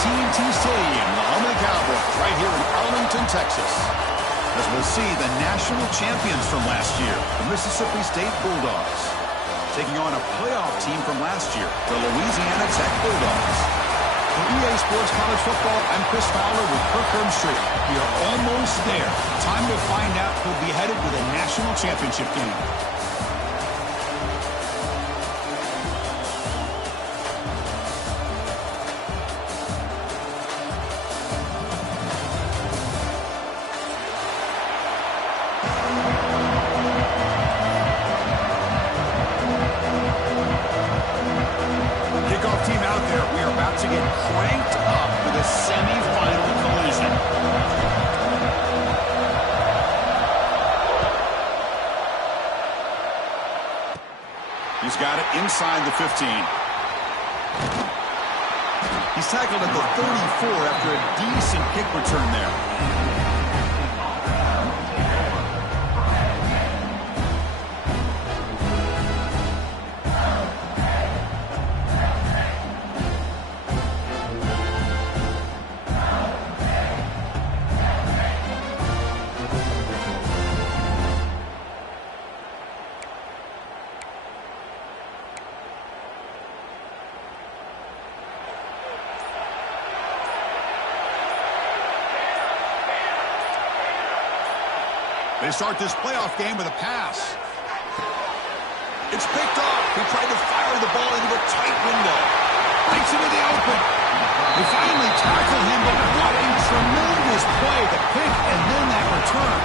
AT&T Stadium, the home of the Cowboys, right here in Arlington, Texas. As we'll see the national champions from last year, the Mississippi State Bulldogs, taking on a playoff team from last year, the Louisiana Tech Bulldogs. For EA Sports College Football, I'm Chris Fowler with Kirk Herbstreit. We are almost there. Time to find out who'll be headed to the national championship game. He's got it inside the 15. He's tackled at the 34 after a decent kick return there. They start this playoff game with a pass. It's picked off. He tried to fire the ball into a tight window. Breaks into the open. They finally tackle him, but what a tremendous play. The pick and then that return.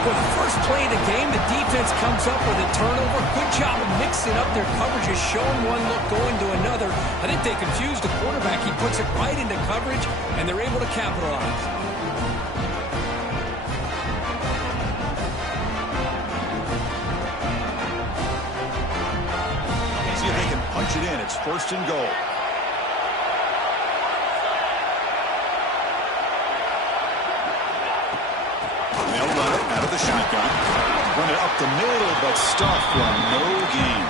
For the first play of the game, the defense comes up with a turnover. Good job of mixing up their coverages, showing one look, going to another. I think they confused the quarterback. He puts it right into coverage, and they're able to capitalize. Punch it in. It's first and goal. They'll run it out of the shotgun. Run it up the middle, but stuffed for no gain.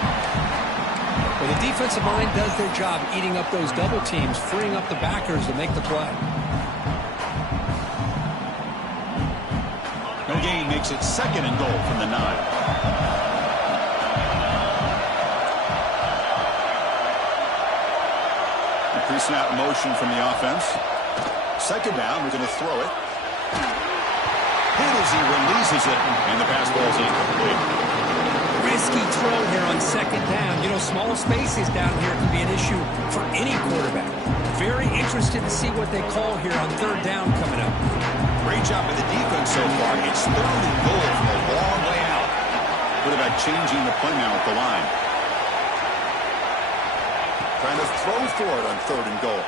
Well, the defensive line does their job eating up those double teams, freeing up the backers to make the play. No gain makes it second and goal from the 9. Pre-snap motion from the offense. Second down, we're going to throw it. Hit as he releases it, and the pass ball is incomplete. Risky throw here on second down. You know, small spaces down here can be an issue for any quarterback. Very interested to see what they call here on third down coming up. Great job by the defense so far. It's third and goal from a long way out. What about changing the play now at the line? Trying to throw for it on third and goal.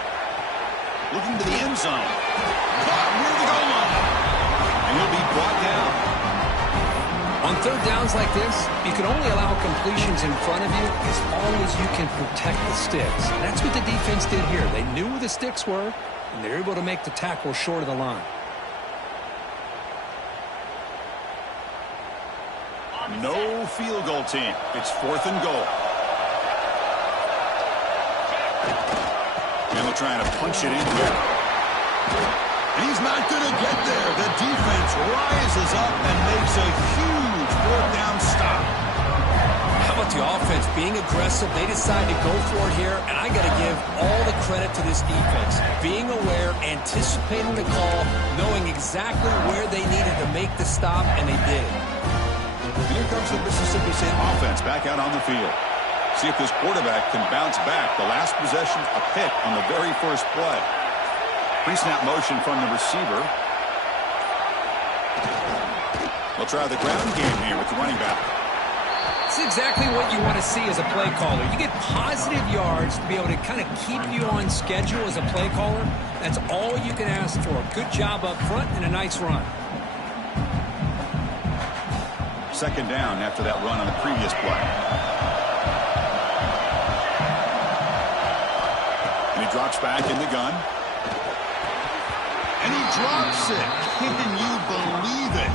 Looking to the end zone. Caught near the goal line. And he'll be brought down. On third downs like this, you can only allow completions in front of you as long as you can protect the sticks. That's what the defense did here. They knew where the sticks were, and they were able to make the tackle short of the line. No field goal team. It's fourth and goal. And they're trying to punch it in here. And he's not going to get there. The defense rises up and makes a huge fourth down stop. How about the offense being aggressive? They decide to go for it here, and I got to give all the credit to this defense. Being aware, anticipating the call, knowing exactly where they needed to make the stop, and they did it. And here comes the Mississippi State offense back out on the field. See if this quarterback can bounce back. The last possession, a pick on the very first play. Pre-snap motion from the receiver. They'll try the ground game here with the running back. It's exactly what you want to see as a play caller. You get positive yards to be able to kind of keep you on schedule as a play caller. That's all you can ask for. Good job up front and a nice run. Second down after that run on the previous play. And he drops back in the gun. And he drops it. Can you believe it?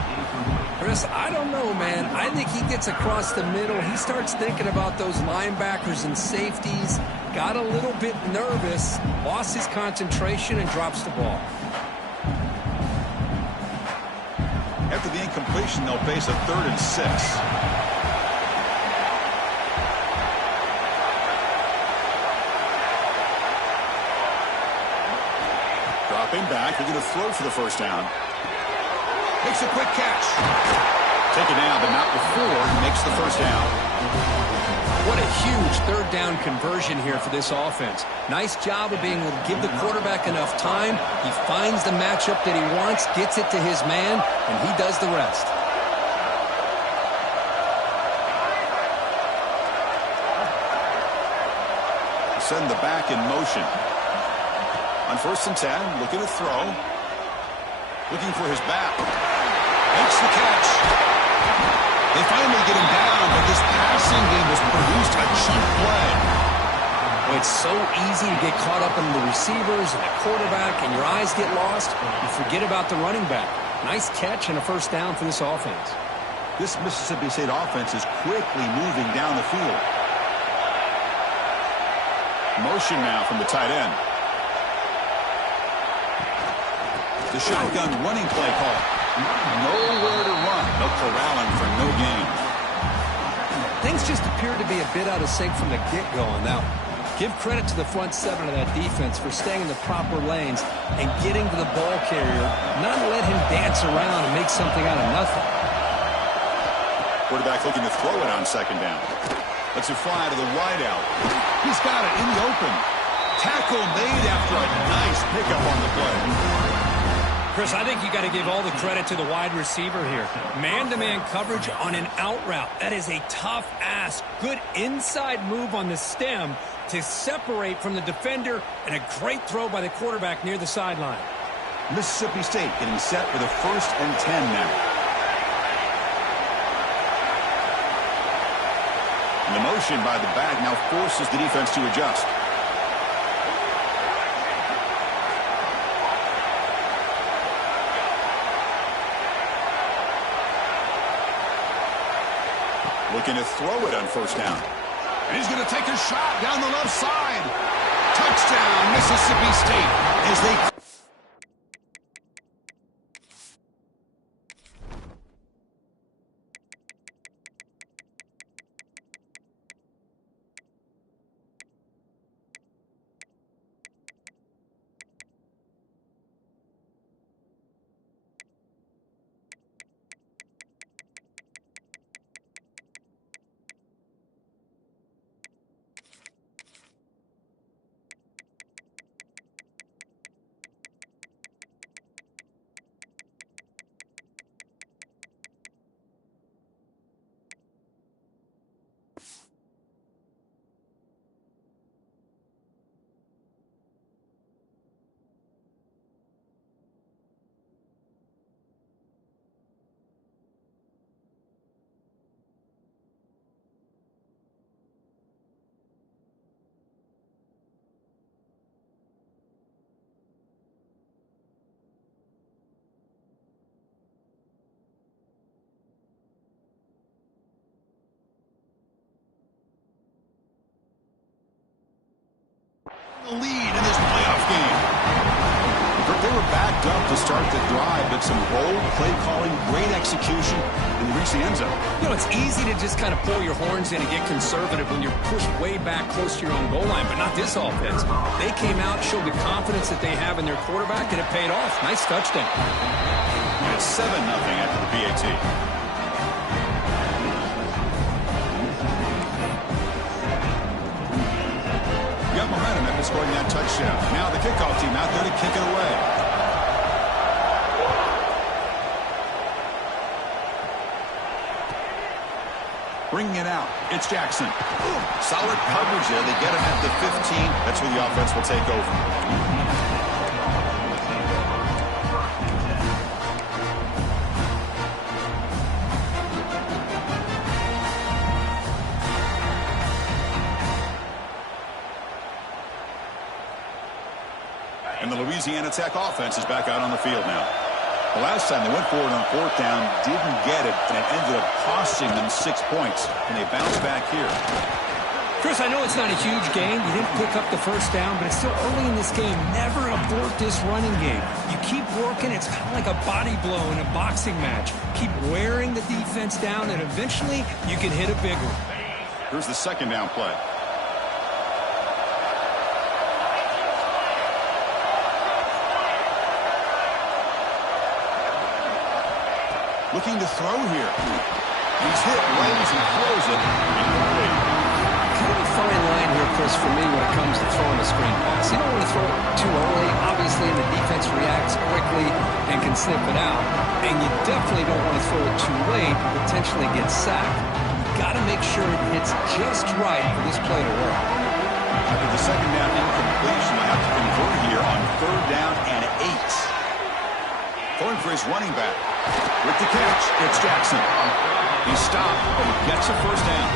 Chris, I don't know, man. I think he gets across the middle. He starts thinking about those linebackers and safeties. got a little bit nervous, lost his concentration, and drops the ball. After the incompletion, they'll face a 3rd and 6. Dropping back, looking to throw for the first down. Makes a quick catch. Taken down, but not before he makes the first down. What a huge 3rd down conversion here for this offense. Nice job of being able to give the quarterback enough time. He finds the matchup that he wants, gets it to his man, and he does the rest. Send the back in motion. On 1st and 10, looking to throw. Looking for his back. Makes the catch. They finally get him down, but this passing game has produced a cheap play. Well, it's so easy to get caught up in the receivers and the quarterback, and your eyes get lost. You forget about the running back. Nice catch and a first down for this offense. This Mississippi State offense is quickly moving down the field. Motion now from the tight end. The shotgun running play call. Nowhere to run. They'll corral him for no gain. Things just appear to be a bit out of sync from the get-go on that one. Give credit to the front 7 of that defense for staying in the proper lanes and getting to the ball carrier, not let him dance around and make something out of nothing. Quarterback looking to throw it on 2nd down. Lets it fly to the wideout. He's got it in the open. Tackle made after a nice pickup on the play. Chris, I think you got to give all the credit to the wide receiver here. Man-to-man coverage on an out route. That is a tough ask. Good inside move on the stem to separate from the defender, and a great throw by the quarterback near the sideline. Mississippi State getting set for the 1st and 10 now. And the motion by the back now forces the defense to adjust. Looking to throw it on 1st down. And he's going to take a shot down the left side. Touchdown, Mississippi State, as they... lead in this playoff game. They were backed up to start the drive, but some bold play calling, great execution, and reach the end zone. You know, it's easy to just kind of pull your horns in and get conservative when you're pushed way back close to your own goal line, but not this offense. They came out, showed the confidence that they have in their quarterback, and it paid off. Nice touchdown. And it's 7-0 after the PAT. Momentum after scoring that touchdown. Now the kickoff team out there to kick it away. Bringing it out, it's Jackson. Solid coverage there. They get him at the 15. That's where the offense will take over. And the Louisiana Tech offense is back out on the field now. The last time they went forward on 4th down, didn't get it, and it ended up costing them 6 points. And they bounce back here. Chris, I know it's not a huge gain. You didn't pick up the first down, but it's still early in this game. Never abort this running game. You keep working. It's kind of like a body blow in a boxing match. Keep wearing the defense down, and eventually you can hit a big one. Here's the second down play. Looking to throw here. He's hit, lands, and throws it. Kind of a fine line here, Chris, for me when it comes to throwing a screen pass. You don't want to throw it too early. Obviously, the defense reacts quickly and can snip it out. And you definitely don't want to throw it too late and potentially get sacked. You got to make sure it hits just right for this play to work. After the second down incompletion, I have to convert here on third down and 8. Throwing for his running back. With the catch, it's Jackson. He's stopped, but he gets a first down.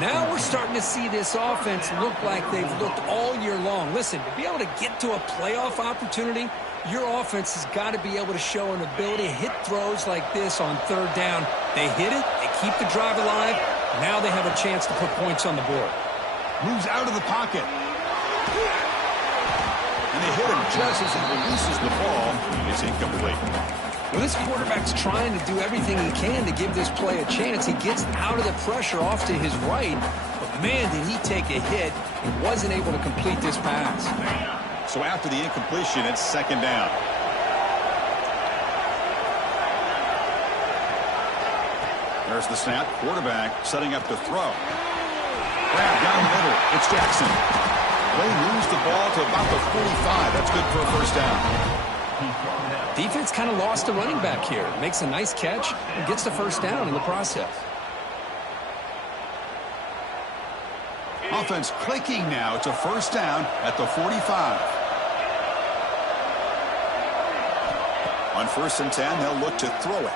Now we're starting to see this offense look like they've looked all year long. Listen, to be able to get to a playoff opportunity, your offense has got to be able to show an ability to hit throws like this on third down. They hit it, they keep the drive alive. Now they have a chance to put points on the board. Moves out of the pocket. And they hit him just as he releases the ball. It's incomplete. Well, this quarterback's trying to do everything he can to give this play a chance. He gets out of the pressure off to his right, but man, did he take a hit and wasn't able to complete this pass. So after the incompletion, it's second down. There's the snap. Quarterback setting up to throw. Grab down the middle. It's Jackson. They lose the ball to about the 45. That's good for a first down. Defense kind of lost a running back here. Makes a nice catch and gets the first down in the process. Offense clicking now. It's a first down at the 45. On 1st and 10, they'll look to throw it.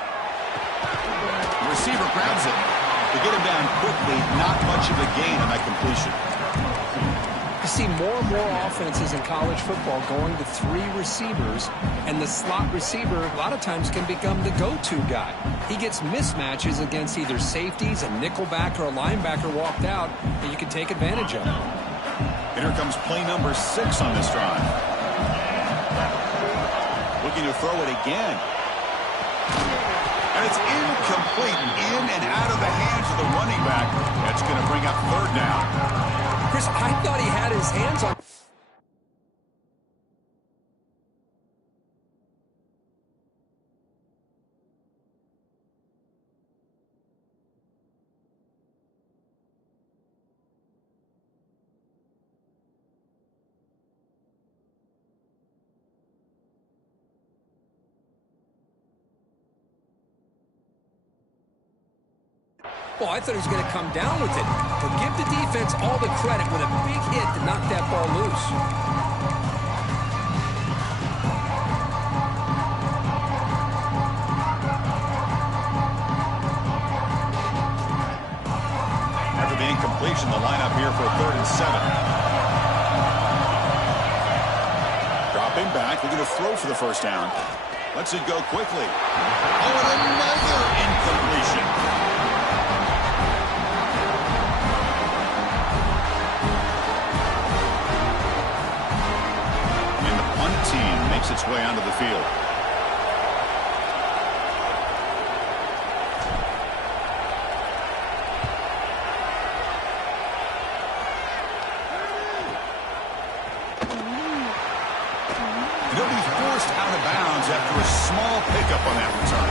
The receiver grabs it. To get him down quickly, not much of a gain on that completion. You see more and more offenses in college football going to 3 receivers, and the slot receiver a lot of times can become the go-to guy. He gets mismatches against either safeties, a nickelback, or a linebacker walked out that you can take advantage of. And here comes play number 6 on this drive. Looking to throw it again. And it's incomplete, in and out of the hands of the running back. That's going to bring up third down. Chris, I thought he had his hands on... Well, I thought he was going to come down with it. But give the defense all the credit with a big hit to knock that ball loose. After the incompletion, the lineup here for 3rd and 7. Dropping back, looking to throw for the first down. Lets it go quickly. Oh, and another incompletion. Makes its way onto the field. They'll be forced out of bounds after a small pickup on that return.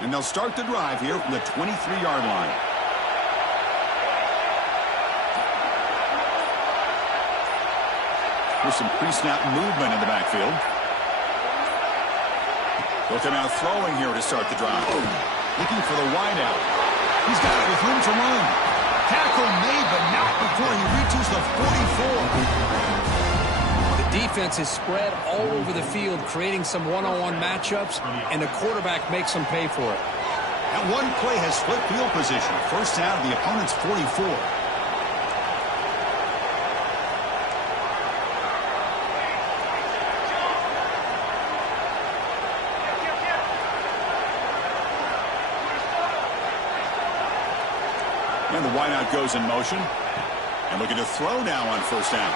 And they'll start the drive here from the 23-yard line. There's some pre-snap movement in the backfield. Looking out throwing here to start the drive. Looking for the wideout. He's got it with room to run. Tackle made, but not before he reaches the 44. Defense is spread all over the field, creating some one-on-one matchups, and the quarterback makes them pay for it. That one play has split field position. First down to the opponent's 44. And the wideout goes in motion. And looking to throw now on first down.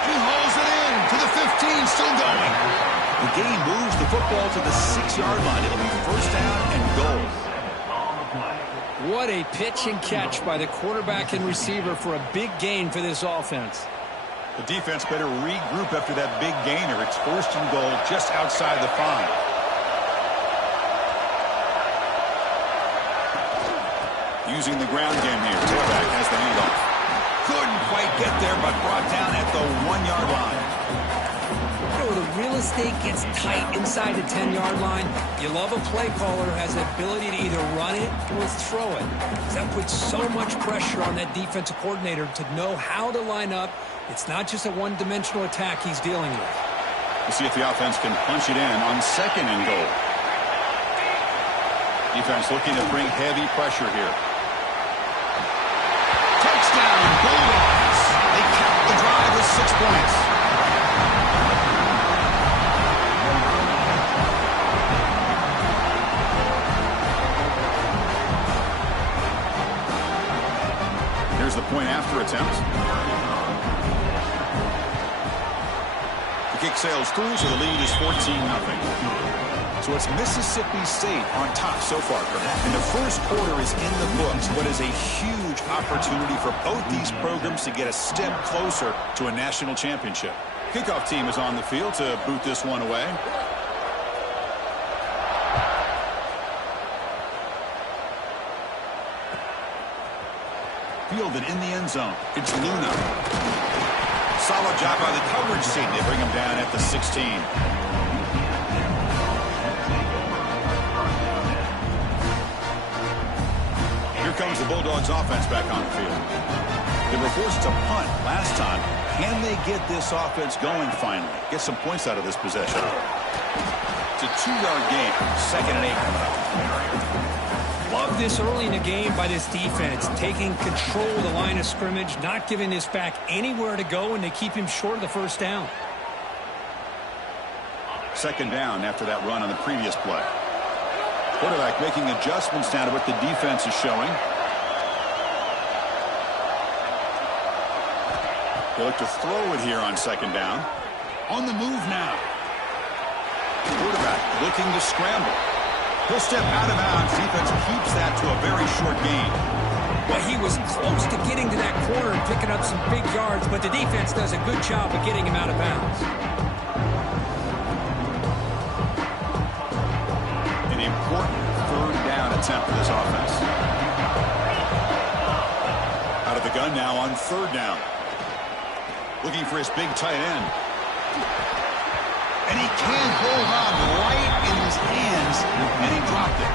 And he hauls it in to the 15, still going. The game moves the football to the 6-yard line. It'll be first down and goal. What a pitch and catch by the quarterback and receiver for a big gain for this offense. The defense better regroup after that big gainer. It's first and goal just outside the 5. Using the ground game here. Tailback has the handoff. Couldn't quite get there, but brought down at the 1-yard line. The real estate gets tight inside the 10-yard line. You love a play caller who has the ability to either run it or throw it. That puts so much pressure on that defensive coordinator to know how to line up. It's not just a one-dimensional attack he's dealing with. We'll see if the offense can punch it in on second and goal. Defense looking to bring heavy pressure here. Touchdown, Bulldogs. They cap the drive with 6 points. Here's the point after attempt. The kick sails through, so the lead is 14-0. So it's Mississippi State on top so far, and the first quarter is in the books, but is a huge opportunity for both these programs to get a step closer to a national championship. Kickoff team is on the field to boot this one away. Fielded in the end zone. It's Luna. Solid job by the coverage team. They bring him down at the 16. Here comes the Bulldogs offense back on the field. They were forced to punt last time. Can they get this offense going finally? Get some points out of this possession. It's a 2-yard gain. Second and 8 coming up. Love this early in the game by this defense, taking control of the line of scrimmage, not giving this back anywhere to go, and they keep him short of the first down. Second down after that run on the previous play. Quarterback making adjustments now to what the defense is showing. They look to throw it here on second down. On the move now. Quarterback looking to scramble. He'll step out of bounds. Defense keeps that to a very short gain. Well, he was close to getting to that corner and picking up some big yards, but the defense does a good job of getting him out of bounds. An important third down attempt for this offense. Out of the gun now on third down. Looking for his big tight end. And he can't hold on right in his hands, and he dropped it.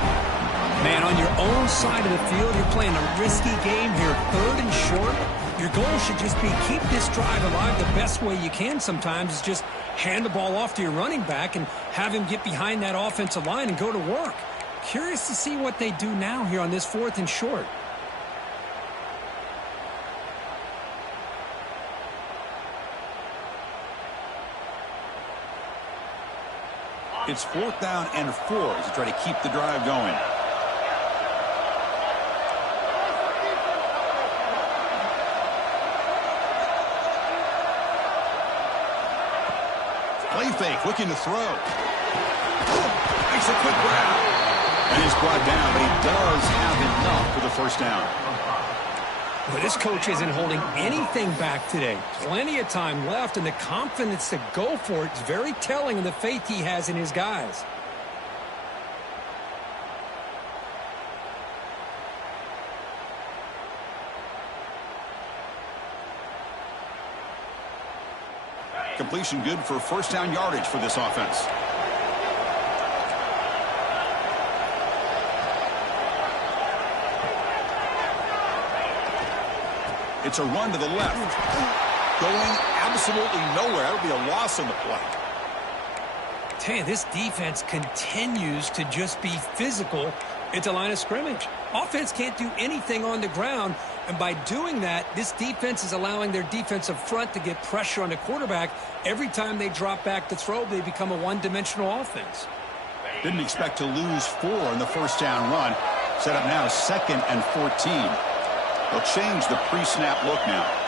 Man, on your own side of the field, you're playing a risky game here. Third and short, your goal should just be keep this drive alive the best way you can sometimes is just hand the ball off to your running back and have him get behind that offensive line and go to work. Curious to see what they do now here on this 4th and short. It's 4th down and 4 as they try to keep the drive going. Play fake, looking to throw. Makes a quick grab. And he's brought down, but he does have enough for the first down. But this coach isn't holding anything back today. Plenty of time left, and the confidence to go for it is very telling of the faith he has in his guys. Completion good for first down yardage for this offense. It's a run to the left. Going absolutely nowhere. That'll be a loss on the play. tell you, this defense continues to just be physical at the line of scrimmage. Offense can't do anything on the ground, and by doing that, this defense is allowing their defensive front to get pressure on the quarterback. Every time they drop back to throw, they become a one-dimensional offense. Didn't expect to lose 4 in the first down run. Set up now 2nd and 14. They'll change the pre-snap look now.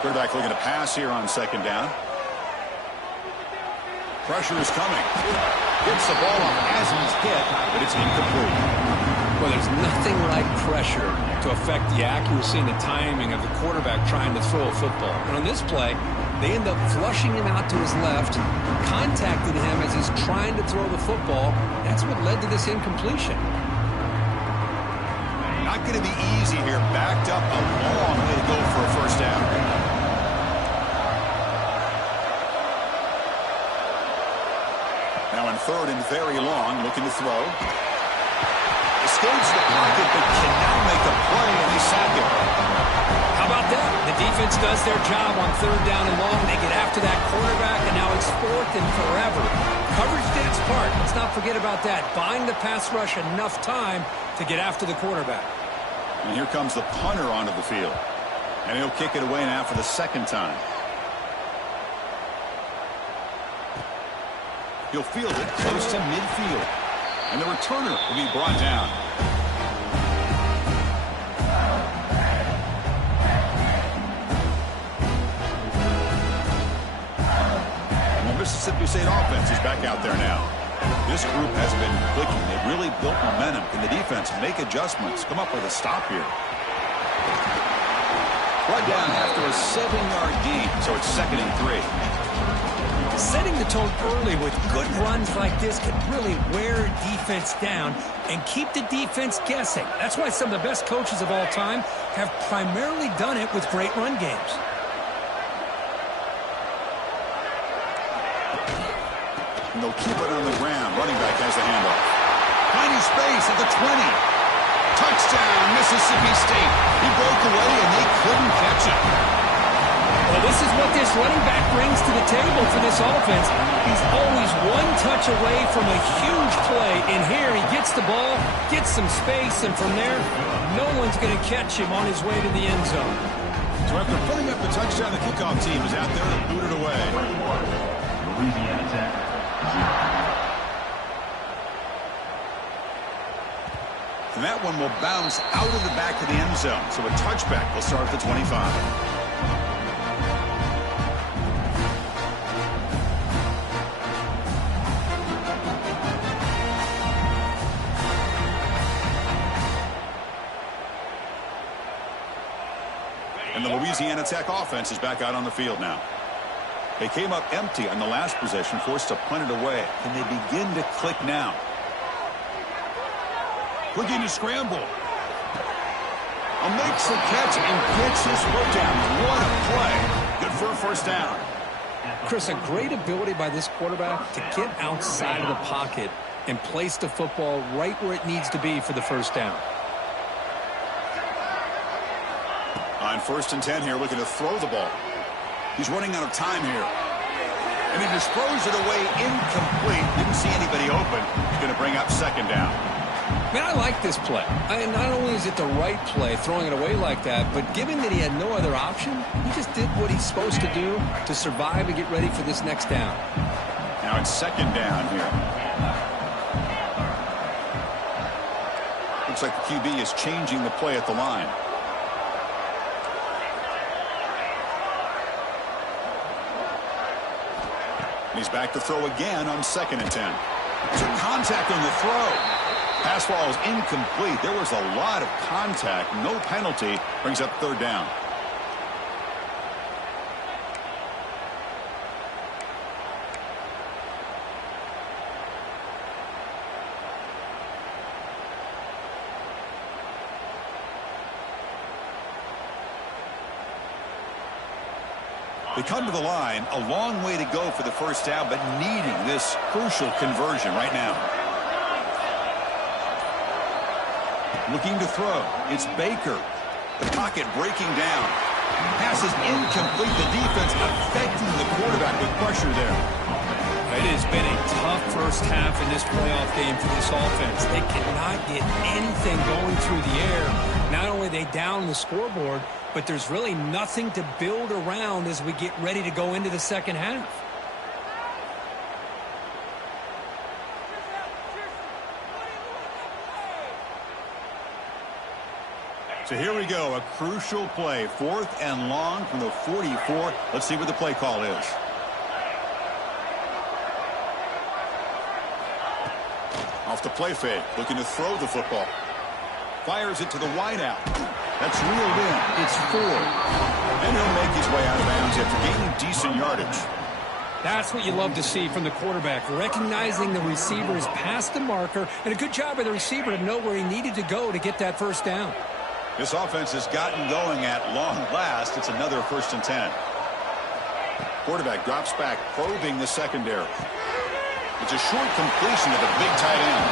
Quarterback looking to pass here on 2nd down. Pressure is coming. Gets the ball off as he's hit, but it's incomplete. Well, there's nothing like pressure to affect the accuracy and the timing of the quarterback trying to throw a football. And on this play, they end up flushing him out to his left, contacted him as he's trying to throw the football. That's what led to this incompletion. Not going to be easy here. Backed up a long way to go for a first down. Now in 3rd and very long, looking to throw. Escapes the pocket, but cannot make a play, and they sack him. How about that? The defense does their job on 3rd down and long. They get after that quarterback, and now it's 4th and forever. Coverage did its part. Let's not forget about that. Buying the pass rush enough time to get after the quarterback. And here comes the punter onto the field. And he'll kick it away now for the 2nd time. He'll field it close to midfield. And the returner will be brought down. And the Mississippi State offense is back out there now. This group has been clicking. They've really built momentum. Can the defense make adjustments? Come up with a stop here. Brought down after a 7-yard gain, so it's 2nd and 3. Setting the tone early with good runs like this can really wear defense down and keep the defense guessing. That's why some of the best coaches of all time have primarily done it with great run games. And they'll keep it on the ground. Running back has the handoff. Tiny space at the 20. Touchdown, Mississippi State. He broke away, and they couldn't catch him. Well, this is what this running back brings to the table for this offense. He's always one touch away from a huge play. And here he gets the ball, gets some space, and from there, no one's going to catch him on his way to the end zone. So after putting up the touchdown, the kickoff team is out there and booted away. Louisiana Tech. And that one will bounce out of the back of the end zone. So a touchback will start at the 25. And the Louisiana Tech offense is back out on the field now. They came up empty on the last possession, forced to punt it away. Can they begin to click now? Looking to scramble. Makes the catch and gets his foot down. What a play. Good for a first down. Chris, a great ability by this quarterback to get outside of the pocket and place the football right where it needs to be for the first down. On 1st and 10 here, looking to throw the ball. He's running out of time here. And he just throws it away incomplete. Didn't see anybody open. He's going to bring up 2nd down. Man, I like this play. Not only is it the right play, throwing it away like that, but given that he had no other option, he just did what he's supposed to do to survive and get ready for this next down. Now it's 2nd down here. Looks like the QB is changing the play at the line. He's back to throw again on 2nd and 10. So contact on the throw. Pass ball is incomplete. There was a lot of contact. No penalty. Brings up 3rd down. They come to the line, a long way to go for the first down, but needing this crucial conversion right now. Looking to throw. It's Baker. The pocket breaking down. Pass is incomplete. The defense affecting the quarterback with pressure there. It has been a tough first half in this playoff game for this offense. They cannot get anything going through the air. Not only are they down the scoreboard, but there's really nothing to build around as we get ready to go into the second half. So here we go, a crucial play. 4th and long from the 44. Let's see what the play call is. Off the play fake, looking to throw the football. Fires it to the wideout. That's reeled in. It's 4. And he'll make his way out of bounds after gaining decent yardage. That's what you love to see from the quarterback, recognizing the receiver is past the marker, and a good job by the receiver to know where he needed to go to get that first down. This offense has gotten going at long last. It's another 1st and 10. Quarterback drops back, probing the secondary. It's a short completion to the big tight end.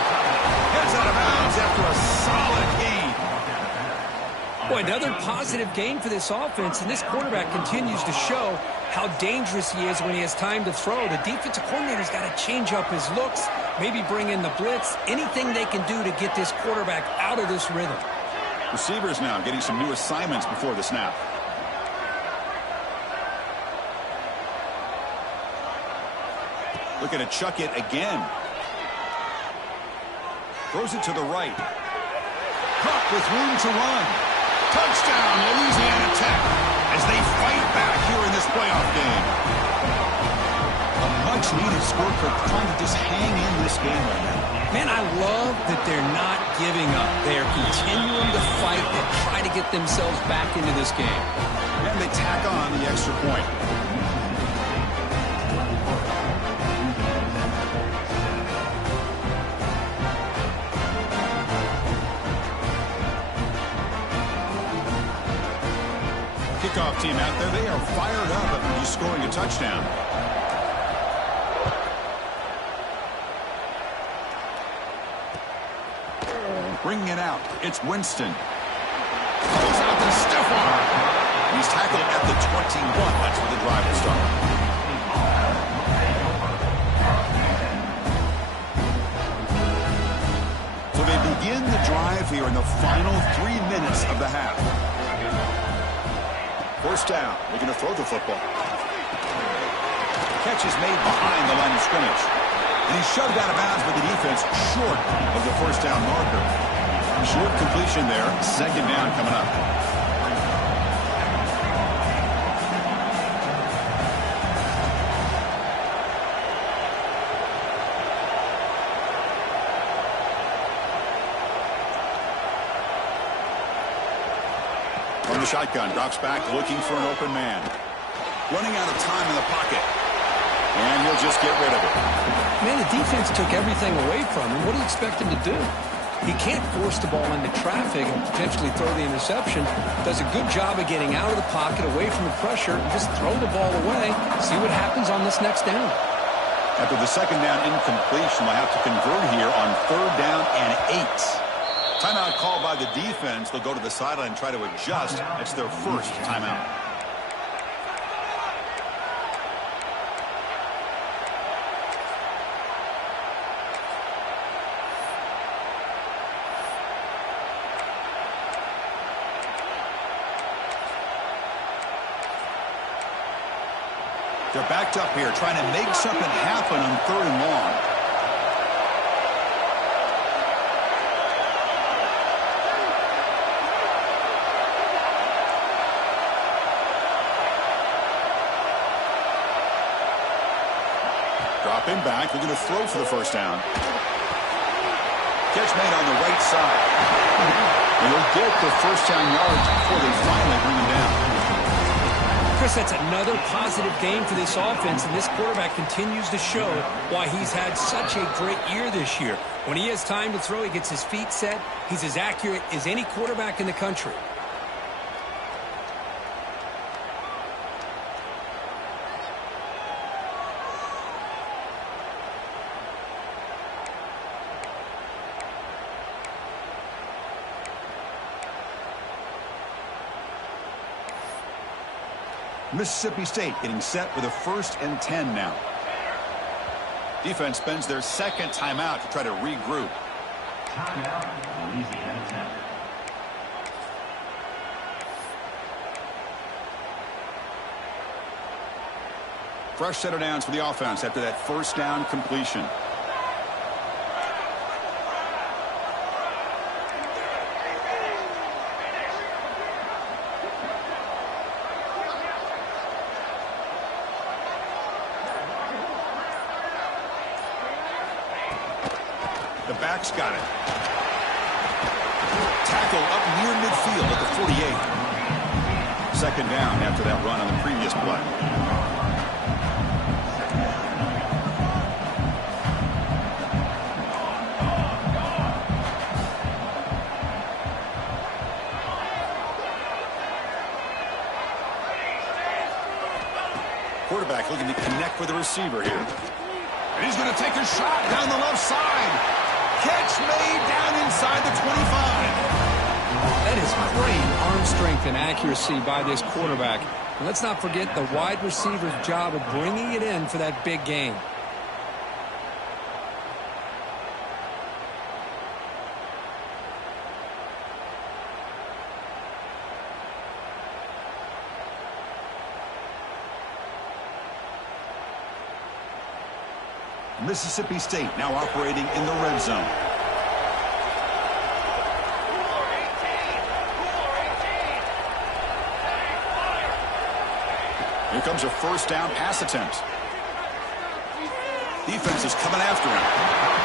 Heads out of bounds after a solid gain. Boy, another positive gain for this offense, and this quarterback continues to show how dangerous he is when he has time to throw. The defensive coordinator's got to change up his looks, maybe bring in the blitz, anything they can do to get this quarterback out of this rhythm. Receivers now getting some new assignments before the snap. Looking to chuck it again. Throws it to the right. Caught with room to run. Touchdown, Louisiana Tech, as they fight back here in this playoff game. A much-needed score for trying to just hang in this game right now. Man, I love that they're not giving up. They are continuing to fight and try to get themselves back into this game. And they tack on the extra point. Kickoff team out there, they are fired up after just scoring a touchdown. Bringing it out, it's Winston. Goes out to stiff arm. He's tackled at the 21. That's where the drive will start. So they begin the drive here in the final 3 minutes of the half. 1st down. They're going to throw the football. Catch is made behind the line of scrimmage. And he's shoved out of bounds by the defense short of the 1st down marker. Short completion there. 2nd down coming up. From the shotgun, drops back, looking for an open man. Running out of time in the pocket. And he'll just get rid of it. Man, the defense took everything away from him. What do you expect him to do? He can't force the ball into traffic and potentially throw the interception. Does a good job of getting out of the pocket, away from the pressure, and just throw the ball away. See what happens on this next down. After the 2nd down incompletion, they'll have to convert here on 3rd down and 8. Timeout called by the defense. They'll go to the sideline and try to adjust. It's their 1st timeout. They're backed up here, trying to make something happen on 3rd and long. Dropping back, they're going to throw for the 1st down. Catch made on the right side. And they'll get the 1st down yards before they finally bring him down. Chris, that's another positive game for this offense, and this quarterback continues to show why he's had such a great year this year. When he has time to throw, he gets his feet set. He's as accurate as any quarterback in the country. Mississippi State getting set with a 1st and 10 now. Defense spends their second timeout to try to regroup. Timeout, Louisiana Tech. Fresh set of downs for the offense after that 1st down completion. The back's got it. Tackle up near midfield at the 48. 2nd down after that run on the previous play. Quarterback looking to connect with the receiver here. And he's going to take a shot down the left side. Catch made down inside the 25. That is great arm strength and accuracy by this quarterback. And let's not forget the wide receiver's job of bringing it in for that big game. Mississippi State now operating in the red zone. Here comes a 1st down pass attempt. Defense is coming after him.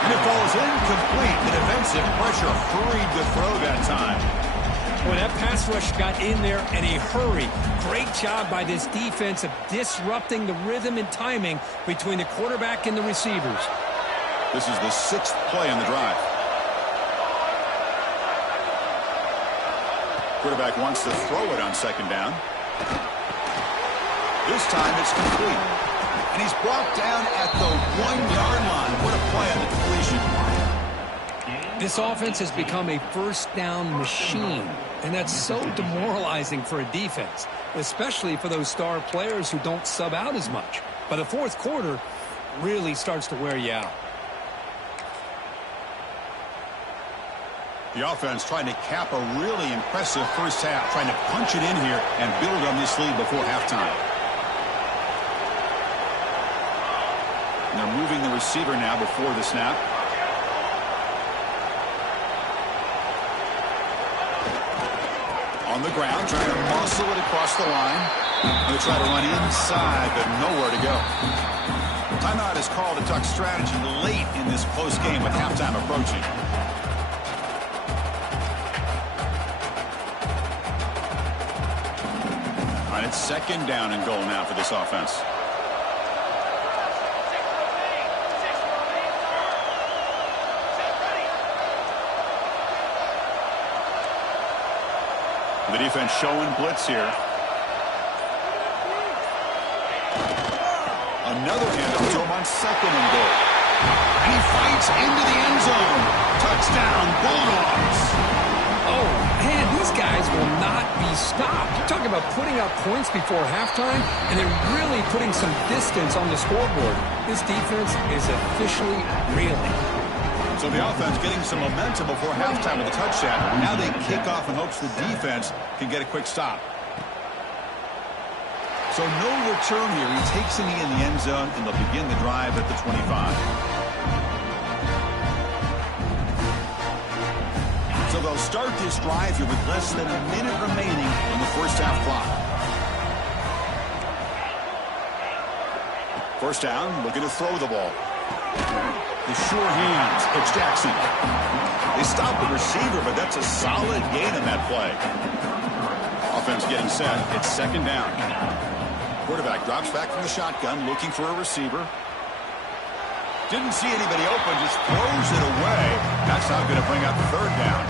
And it falls incomplete. The defensive pressure hurried the throw that time. Boy, that pass rush got in there in a hurry. Great job by this defense of disrupting the rhythm and timing between the quarterback and the receivers. This is the 6th play on the drive. Quarterback wants to throw it on 2nd down. This time it's complete. And he's brought down at the 1-yard line. What a play on the completion. This offense has become a 1st down machine, and that's so demoralizing for a defense, especially for those star players who don't sub out as much. But the 4th quarter really starts to wear you out. The offense trying to cap a really impressive 1st half, trying to punch it in here and build on this lead before halftime. And they're moving the receiver now before the snap. On the ground, trying to muscle it across the line. Going to try to run inside, but nowhere to go. Timeout is called to talk strategy late in this close game with halftime approaching. All right, it's 2nd down and goal now for this offense. The defense showing blitz here. Another handoff to him on 2nd and goal. And he fights into the end zone. Touchdown, Bulldogs. Oh, man, these guys will not be stopped. You're talking about putting up points before halftime, and then really putting some distance on the scoreboard. This defense is officially reeling. So the offense getting some momentum before halftime with a touchdown. Now they kick off in hopes the defense can get a quick stop. So no return here. He takes in the end zone, and they'll begin the drive at the 25. So they'll start this drive here with less than a minute remaining on the 1st half clock. 1st down, looking to throw the ball. The sure hands. It's Jackson. They stop the receiver, but that's a solid gain in that play. Offense getting set. It's 2nd down. Quarterback drops back from the shotgun, looking for a receiver. Didn't see anybody open, just throws it away. That's not going to bring up 3rd down.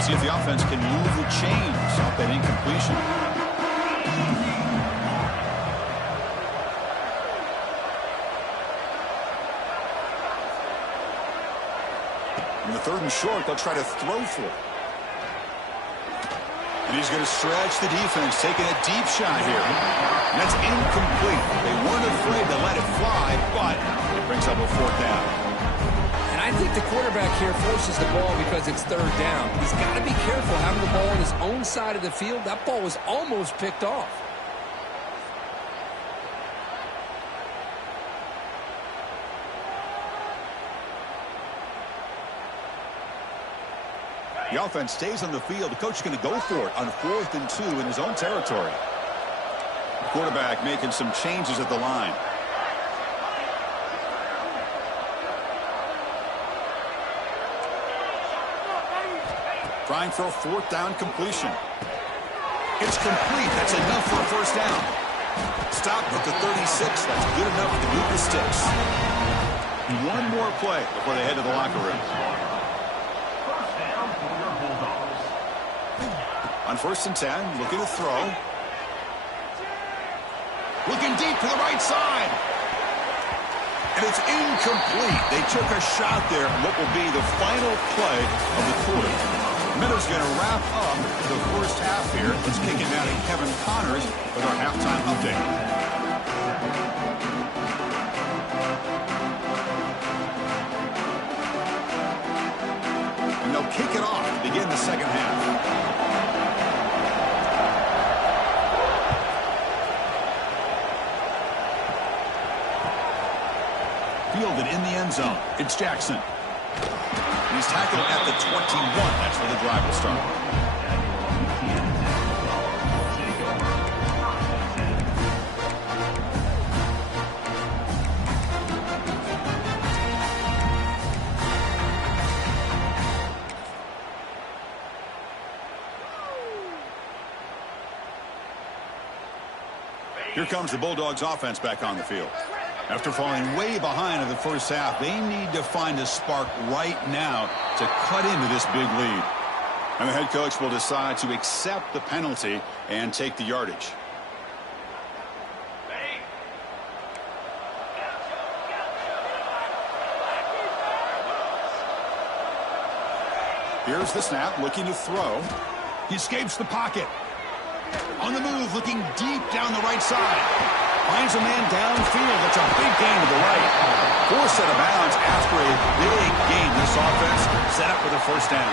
See if the offense can move the chains off that incompletion. In the 3rd and short, they'll try to throw for it. And he's going to stretch the defense, taking a deep shot here. And that's incomplete. They weren't afraid to let it fly, but it brings up a 4th down. And I think the quarterback here forces the ball because it's 3rd down. He's got to be careful having the ball on his own side of the field. That ball was almost picked off. The offense stays on the field. The coach is going to go for it on 4th and 2 in his own territory. The quarterback making some changes at the line. Trying for a 4th down completion. It's complete. That's enough for a 1st down. Stop at the 36. That's good enough to move the sticks. One more play before they head to the locker room. On 1st and 10, looking to throw. Looking deep to the right side. And it's incomplete. They took a shot there on what will be the final play of the quarter. Miller's going to wrap up the 1st half here. Let's kick it down to Kevin Connors with our halftime update. And they'll kick it off to begin the 2nd half. Fielded in the end zone. It's Jackson. He's tackled at the 21. That's where the drive will start. Here comes the Bulldogs offense back on the field. After falling way behind in the 1st half, they need to find a spark right now to cut into this big lead. And the head coach will decide to accept the penalty and take the yardage. Here's the snap, looking to throw. He escapes the pocket. On the move, looking deep down the right side. Finds a man downfield. That's a big gain to the right. Forced out of bounds after a big gain. This offense set up with a 1st down.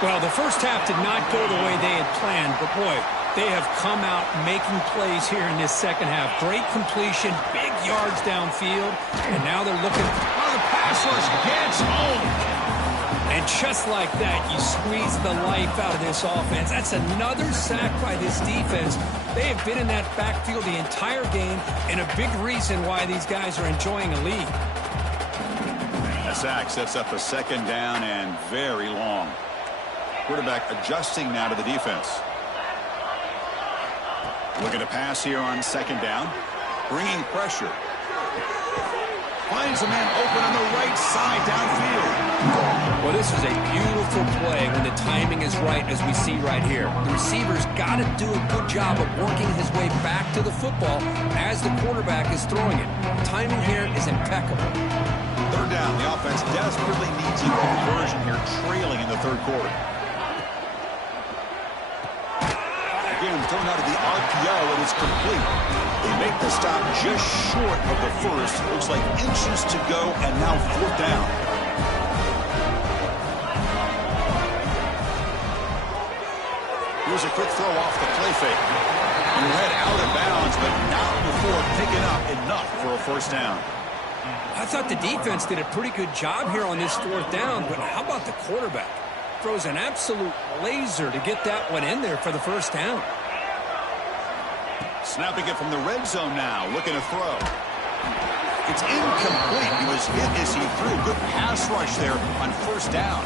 Well, the 1st half did not go the way they had planned, but boy, they have come out making plays here in this 2nd half. Great completion, big yards downfield, and now they're looking. Oh, the pass rush gets home. And just like that, you squeeze the life out of this offense. That's another sack by this defense. They have been in that backfield the entire game, and a big reason why these guys are enjoying a lead. A sack sets up a 2nd down and very long. Quarterback adjusting now to the defense. Looking to pass here on 2nd down. Bringing pressure. Finds a man open on the right side downfield. Well, this is a beautiful play when the timing is right, as we see right here. The receiver's got to do a good job of working his way back to the football as the quarterback is throwing it. Timing here is impeccable. 3rd down. The offense desperately needs a conversion here, trailing in the 3rd quarter. Again, thrown out of the RPO, and it's complete. They make the stop just short of the 1st. Looks like inches to go, and now 4th down. Here's a quick throw off the play fake. And read out of bounds, but not before picking up enough for a 1st down. I thought the defense did a pretty good job here on this 4th down, but how about the quarterback? Throws an absolute laser to get that one in there for the 1st down. Snapping it from the red zone now, looking to throw. It's incomplete. He was hit as he threw. Good pass rush there on 1st down.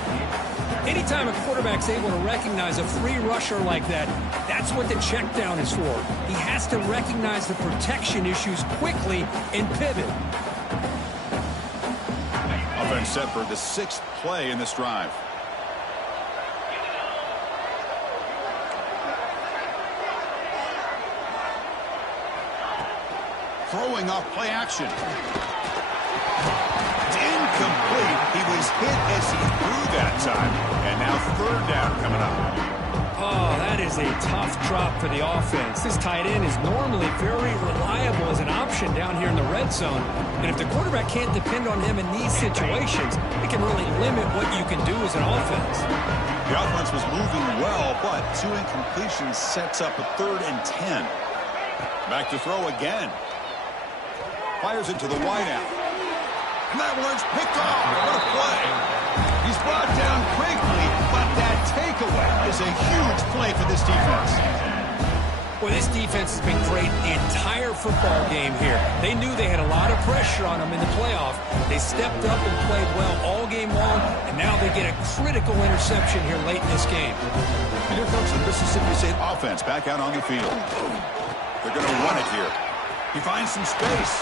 Anytime a quarterback's able to recognize a free rusher like that, that's what the check down is for. He has to recognize the protection issues quickly and pivot. Offense set for the 6th play in this drive. Throwing off play action. It's incomplete. He was hit as he threw that time. And now third down coming up. Oh, that is a tough drop for the offense. This tight end is normally very reliable as an option down here in the red zone. And if the quarterback can't depend on him in these situations, it can really limit what you can do as an offense. The offense was moving well, but 2 incompletions sets up a 3rd and 10. Back to throw again. Fires it to the wideout. And that one's picked off. What a play. He's brought down quickly, but that takeaway is a huge play for this defense. Well, this defense has been great the entire football game here. They knew they had a lot of pressure on them in the playoff. They stepped up and played well all game long, and now they get a critical interception here late in this game. And here comes the Mississippi State offense back out on the field. They're going to run it here. He finds some space.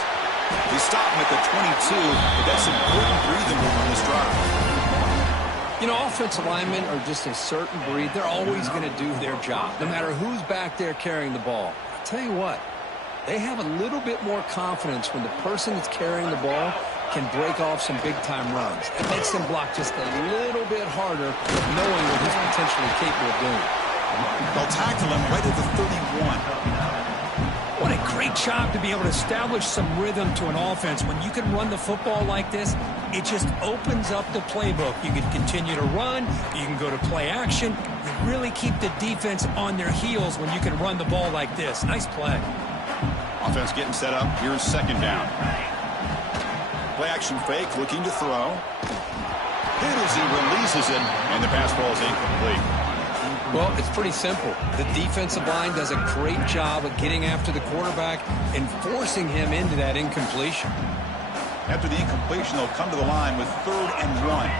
They stop him at the 22, but that's important breathing room on this drive. You know, offensive linemen are just a certain breed. They're always going to do their job, no matter who's back there carrying the ball. I'll tell you what, they have a little bit more confidence when the person that's carrying the ball can break off some big-time runs. It makes them block just a little bit harder, knowing what he's potentially capable of doing. They'll tackle him right at the 31. What a great job to be able to establish some rhythm to an offense. When you can run the football like this, it just opens up the playbook. You can continue to run. You can go to play action. You really keep the defense on their heels when you can run the ball like this. Nice play. Offense getting set up. Here's 2nd down. Play action fake, looking to throw. Hit as he releases it, and the pass ball is incomplete. Well, it's pretty simple. The defensive line does a great job of getting after the quarterback and forcing him into that incompletion. After the incompletion, they'll come to the line with 3rd and 1.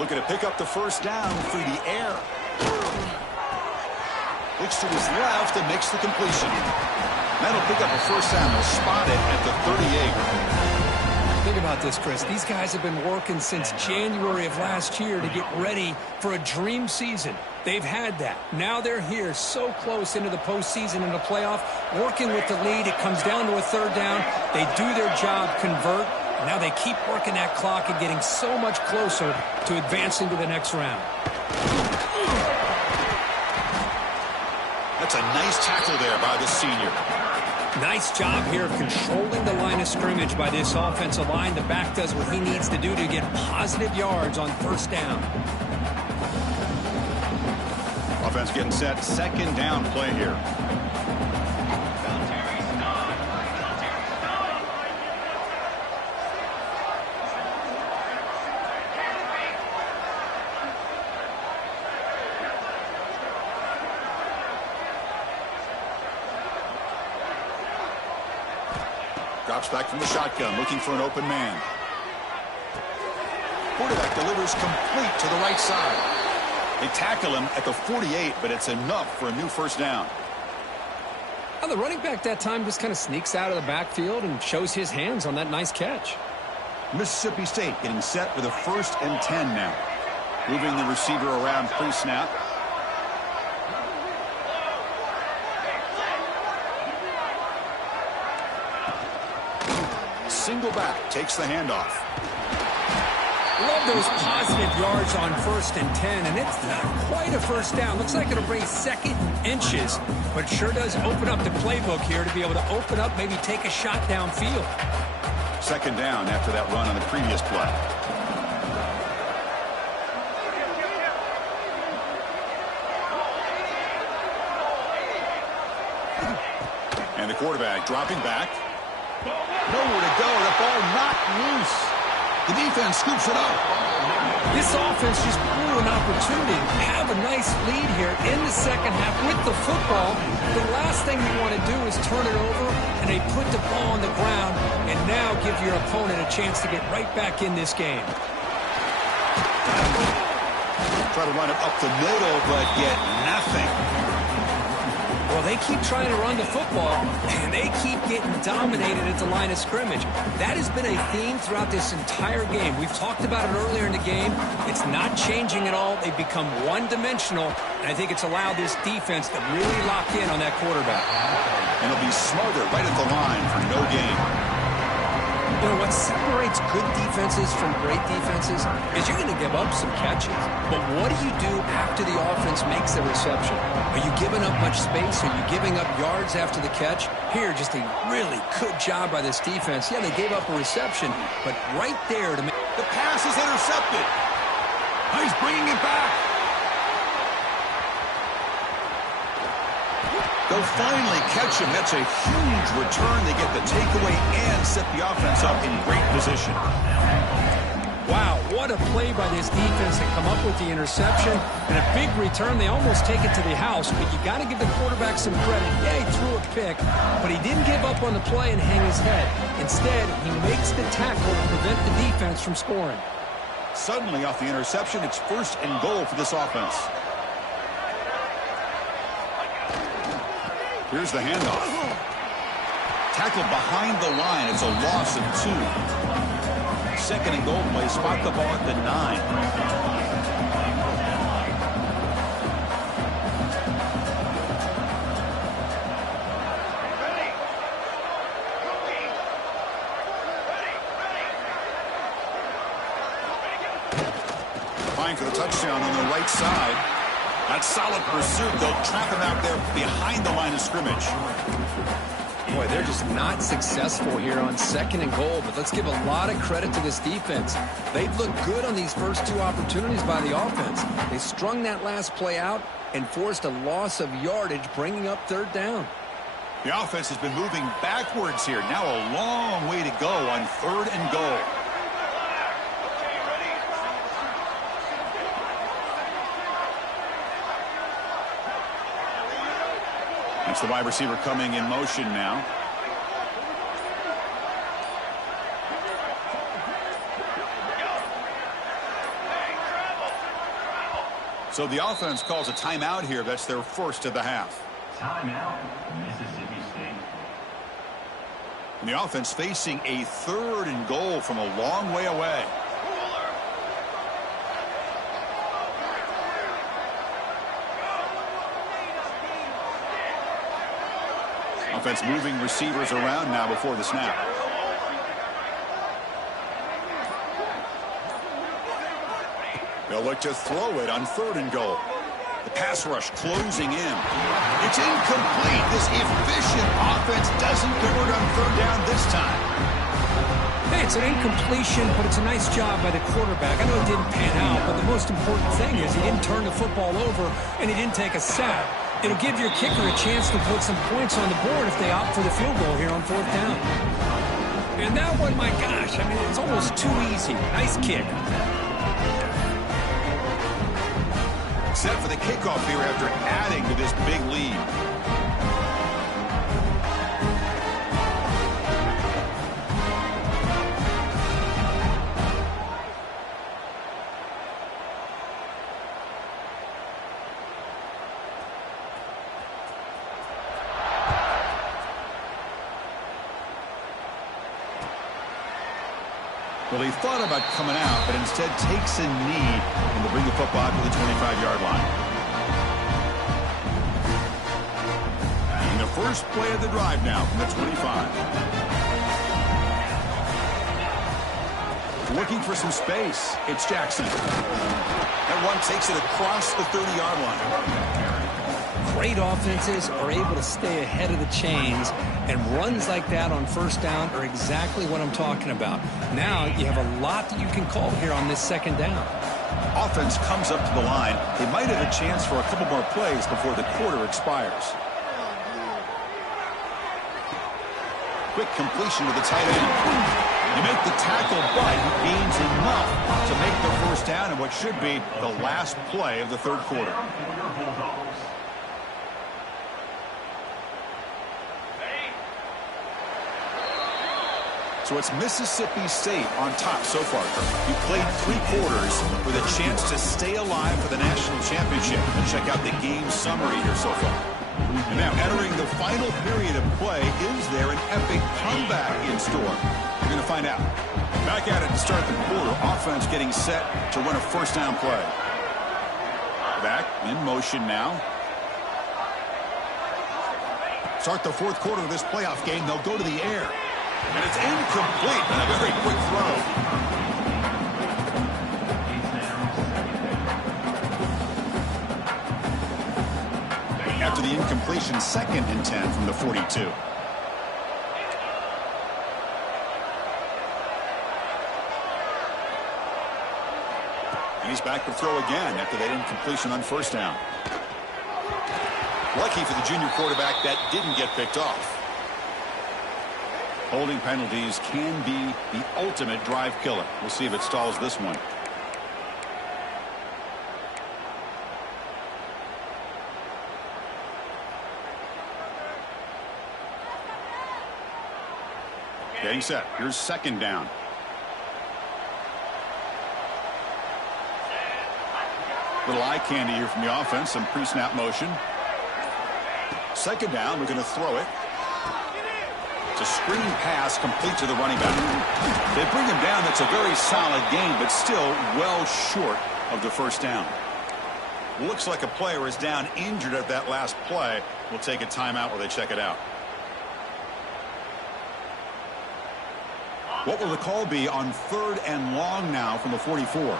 Looking to pick up the 1st down through the air. Looks to his left and makes the completion. That'll pick up a 1st down. They'll spot it at the 38. Think about this, Chris. These guys have been working since January of last year to get ready for a dream season. They've had that. Now they're here so close into the postseason and the playoff, working with the lead. It comes down to a 3rd down. They do their job, convert. And now they keep working that clock and getting so much closer to advancing to the next round. That's a nice tackle there by the senior. Nice job here of controlling the line of scrimmage by this offensive line. The back does what he needs to do to get positive yards on 1st down. Offense getting set. 2nd down play here. Drops back from the shotgun, looking for an open man. Quarterback delivers complete to the right side. They tackle him at the 48, but it's enough for a new 1st down. Well, the running back that time just kind of sneaks out of the backfield and shows his hands on that nice catch. Mississippi State getting set with a 1st and 10 now. Moving the receiver around pre-snap. Single back, takes the handoff. Love those positive yards on 1st and 10, and it's not quite a 1st down. Looks like it'll bring 2nd and inches, but it sure does open up the playbook here to be able to open up, maybe take a shot downfield. 2nd down after that run on the previous play. And the quarterback dropping back. Nowhere to go. The ball knocked loose. The defense scoops it up. This offense just blew an opportunity to have a nice lead here in the 2nd half with the football. The last thing you want to do is turn it over, and they put the ball on the ground and now give your opponent a chance to get right back in this game. Try to run it up the middle, but get nothing. Well, they keep trying to run the football, and they keep getting dominated at the line of scrimmage. That has been a theme throughout this entire game. We've talked about it earlier in the game. It's not changing at all. They've become one-dimensional, and I think it's allowed this defense to really lock in on that quarterback. And he'll be smothered right at the line for no gain. You know, what separates good defenses from great defenses is you're going to give up some catches. But what do you do after the offense makes the reception? Are you giving up much space? Are you giving up yards after the catch? Here, just a really good job by this defense. Yeah, they gave up a reception, but right there to make... The pass is intercepted. He's bringing it back. They'll finally catch him. That's a huge return. They get the takeaway and set the offense up in great position. Wow, what a play by this defense to come up with the interception and a big return. They almost take it to the house, but you got to give the quarterback some credit. Yeah, he threw a pick, but he didn't give up on the play and hang his head. Instead, he makes the tackle to prevent the defense from scoring. Suddenly, off the interception, it's 1st and goal for this offense. Here's the handoff. Tackled behind the line. It's a loss of 2. 2nd and goal play. Spot the ball at the 9. Applying for the touchdown on the right side. That solid pursuit. They'll trap him out there behind the line of scrimmage. Boy, they're just not successful here on 2nd and goal, but let's give a lot of credit to this defense. They've looked good on these first 2 opportunities by the offense. They strung that last play out and forced a loss of yardage, bringing up 3rd down. The offense has been moving backwards here. Now a long way to go on 3rd and goal. It's the wide receiver coming in motion now. So the offense calls a timeout here. That's their 1st of the half. Timeout, Mississippi State. And the offense facing a 3rd and goal from a long way away. Offense moving receivers around now before the snap. They'll look to throw it on 3rd and goal. The pass rush closing in. It's incomplete. This efficient offense doesn't convert on 3rd down this time. Hey, it's an incompletion, but it's a nice job by the quarterback. I know it didn't pan out, but the most important thing is he didn't turn the football over and he didn't take a sack. It'll give your kicker a chance to put some points on the board if they opt for the field goal here on 4th down. And that one, my gosh, I mean, it's almost too easy. Nice kick. Set for the kickoff here after adding to this big lead. Well, he thought about coming out, but instead takes a knee and will bring the football to the 25-yard line. And the first play of the drive now from the 25. Looking for some space. It's Jackson. That one takes it across the 30-yard line. Great offenses are able to stay ahead of the chains, and runs like that on 1st down are exactly what I'm talking about. Now you have a lot that you can call here on this 2nd down. Offense comes up to the line. They might have a chance for a couple more plays before the quarter expires. Quick completion to the tight end. You make the tackle, but he gains enough to make the 1st down in what should be the last play of the 3rd quarter. So it's Mississippi State on top so far. You played 3 quarters with a chance to stay alive for the national championship. Let's check out the game summary here so far. And now entering the final period of play, is there an epic comeback in store? We're going to find out. Back at it to start the quarter. Offense getting set to run a first down play. Back in motion now. Start the fourth quarter of this playoff game. They'll go to the air. And it's incomplete and a very quick throw. After the incompletion, 2nd and 10 from the 42. And he's back to throw again after that incompletion on first down. Lucky for the junior quarterback that didn't get picked off. Holding penalties can be the ultimate drive killer. We'll see if it stalls this one. Getting set. Here's 2nd down. Little eye candy here from the offense. Some pre-snap motion. 2nd down. We're going to throw it. It's a screen pass complete to the running back. They bring him down. That's a very solid gain, but still well short of the first down. Looks like a player is down injured at that last play. We'll take a timeout while they check it out. What will the call be on 3rd and long now from the 44?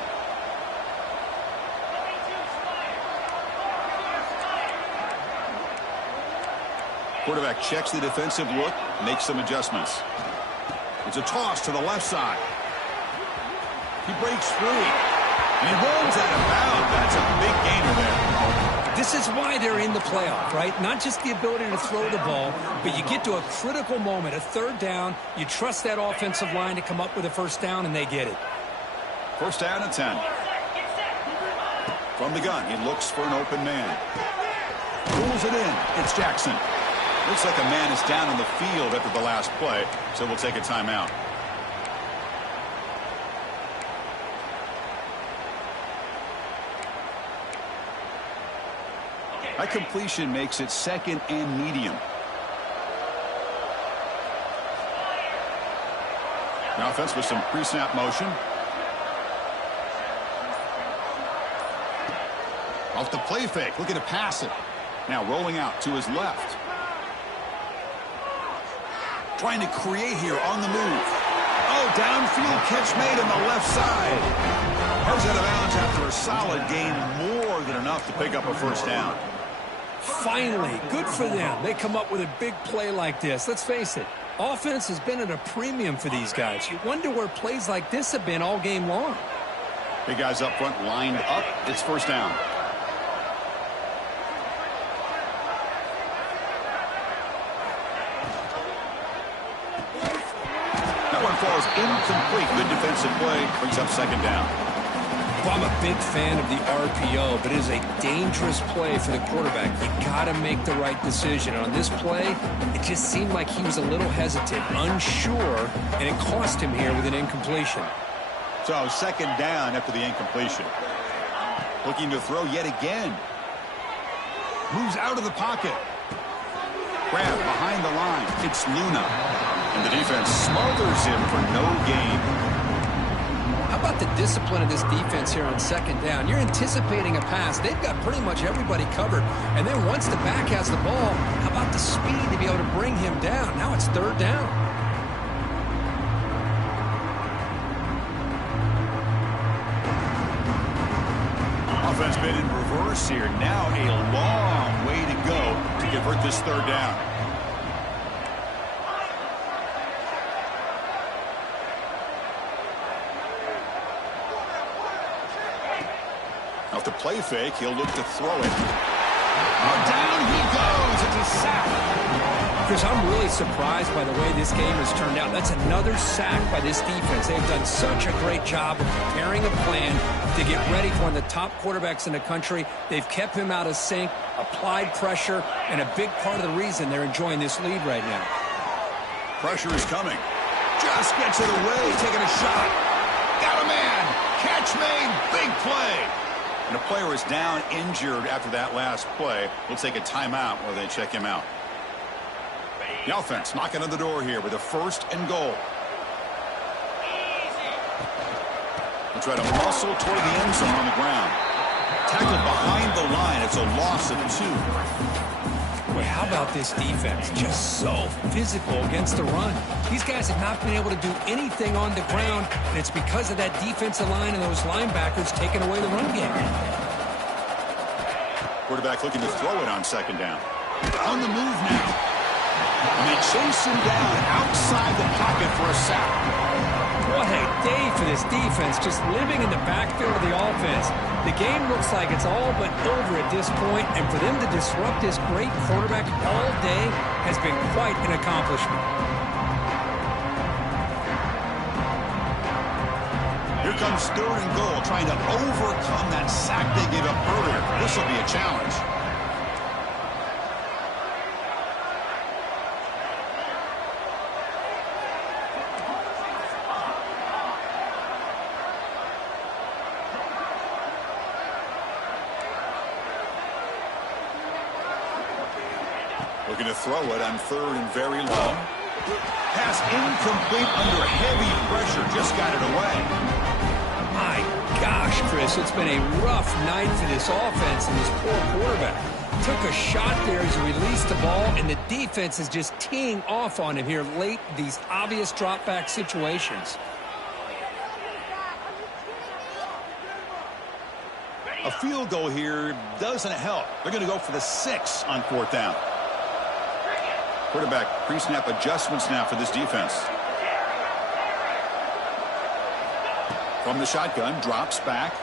Quarterback checks the defensive look, makes some adjustments. It's a toss to the left side. He breaks free, and he rolls out of bounds. That's a big gainer there. This is why they're in the playoff, right? Not just the ability to throw the ball, but you get to a critical moment, a 3rd down. You trust that offensive line to come up with a first down, and they get it. First down and 10. From the gun, he looks for an open man. Pulls it in. It's Jackson. Looks like a man is down on the field after the last play, so we'll take a timeout. That completion makes it 2nd and medium. Now offense with some pre-snap motion. Off the play fake, looking to pass it. Now rolling out to his left. Trying to create here on the move. Oh, downfield catch made on the left side. Carves out of bounds after a solid gain, more than enough to pick up a first down. Finally, good for them. They come up with a big play like this. Let's face it, offense has been at a premium for these guys. You wonder where plays like this have been all game long. Big guys up front lined up. It's first down. That one falls incomplete. Good defensive play. Brings up 2nd down. Well, I'm a big fan of the RPO, but it is a dangerous play for the quarterback. You got to make the right decision. On this play, it just seemed like he was a little hesitant, unsure, and it cost him here with an incompletion. So 2nd down after the incompletion. Looking to throw yet again. Moves out of the pocket. Grab behind the line. It's Luna. And the defense smothers him for no gain. How about the discipline of this defense here on 2nd down? You're anticipating a pass. They've got pretty much everybody covered. And then once the back has the ball, how about the speed to be able to bring him down? Now it's 3rd down. Offense been in reverse here. Now a long way to go to convert this 3rd down. Off the play fake, he'll look to throw it. Oh, down he goes. It's a sack. Chris, I'm really surprised by the way this game has turned out. That's another sack by this defense. They've done such a great job of preparing a plan to get ready for one of the top quarterbacks in the country. They've kept him out of sync, applied pressure, and a big part of the reason they're enjoying this lead right now. Pressure is coming. Just gets it away, taking a shot. Got a man. Catch made. Big play. And a player is down injured after that last play. We'll take a timeout while they check him out. The offense knocking on the door here with a 1st and goal. They'll try to muscle toward the end zone on the ground. Tackled behind the line. It's a loss of 2. Boy, how about this defense? Just so physical against the run. These guys have not been able to do anything on the ground, and it's because of that defensive line and those linebackers taking away the run game. Quarterback looking to throw it on 2nd down. On the move now. And they chase him down outside the pocket for a sack. What a day for this defense, just living in the backfield of the offense. The game looks like it's all but over at this point, and for them to disrupt this great quarterback all day has been quite an accomplishment. Here comes 3rd and goal, trying to overcome that sack they gave up earlier. This will be a challenge. Looking to throw it on 3rd and very low. Pass incomplete under heavy pressure. Just got it away. My gosh, Chris, it's been a rough night for this offense and this poor quarterback. Took a shot there as he released the ball, and the defense is just teeing off on him here late, these obvious drop-back situations. A field goal here doesn't help. They're going to go for the 6 on 4th down. Quarterback pre-snap adjustments now for this defense. From the shotgun, drops back.